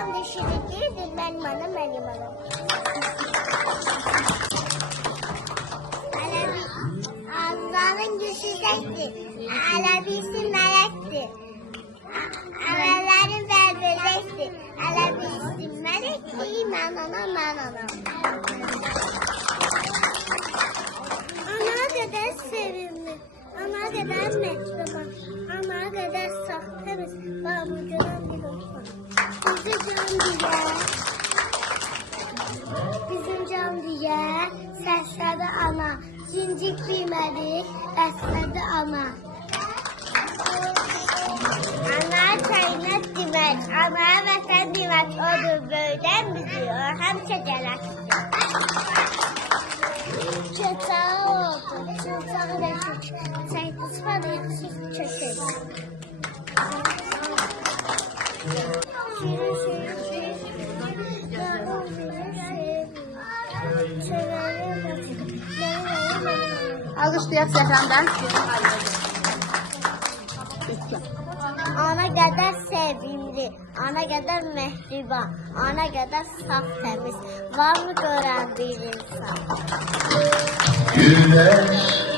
Atam düşürüldüydü, benim anam, benim anam. Ağızların düşecekti, alabisi melekti. Ağızların berbelekti, alabisi melekti, ben anam, ben anam. Ana kadar sevimli, ana kadar mehriban, ana kadar sahtemiz, bağımı gören bir dostum. Bizim can diye, səslədi ana, cincik bilmədi, bəslədi ana. Ana kainat demək, ana vətən demək, odur böydən bizi, o həmçə gələkdir. Çöçağı oldu, çöçağı rəşik, səhidli sıfadı yaxşız çöçək. Şirin, şirin, şirin, şirin, Alkışlayak Zəhrandan. ana qədər sevimli, ana qədər mehriban, ana qədər saf təmiz, varmı görən bir insan. Güneş